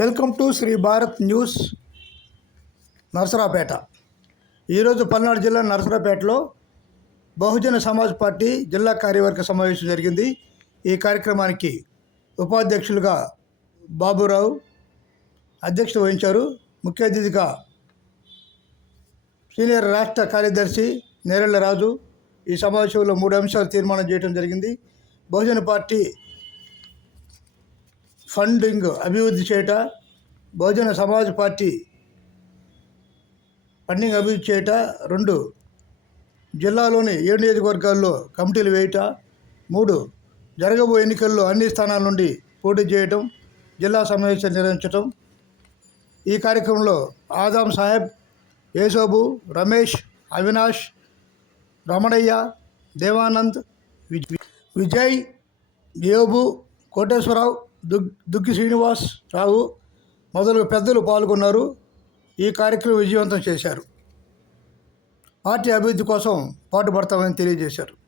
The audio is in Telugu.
Welcome to Sri Bharat news Narasaraopet ఈరోజు పల్నాడు జిల్లా నరసరాపేటలో బహుజన సమాజ్ పార్టీ జిల్లా కార్యవర్గ సమావేశం జరిగింది. ఈ కార్యక్రమానికి ఉపాధ్యక్షులుగా బాబురావు అధ్యక్షత వహించారు. ముఖ్య అతిథిగా సీనియర్ రాష్ట్ర కార్యదర్శి నేరెళ్ళ రాజు. ఈ సమావేశంలో మూడు అంశాలు తీర్మానం చేయడం జరిగింది. బహుజన పార్టీ ఫండింగ్ అభివృద్ధి చేయట బహుజన సమాజ్ పార్టీ ఫండింగ్ అభివృద్ధి చేయట రెండు జిల్లాలోని ఏడు నియోజకవర్గాల్లో కమిటీలు వేయట మూడు జరగబోయే ఎన్నికల్లో అన్ని స్థానాల నుండి పోటీ చేయటం జిల్లా సమావేశం నిర్వహించటం. ఈ కార్యక్రమంలో ఆదాం సాహెబ్ యేసోబు రమేష్ అవినాష్ రమణయ్య దేవానంద్ విజ్- విజయ్ యోబు కోటేశ్వరరావు దుగ్ దుగ్గి శ్రీనివాస్ రావు మొదలగు పెద్దలు పాల్గొన్నారు. ఈ కార్యక్రమం విజయవంతం చేశారు. పార్టీ అభివృద్ధి కోసం పాటుపడతామని తెలియజేశారు.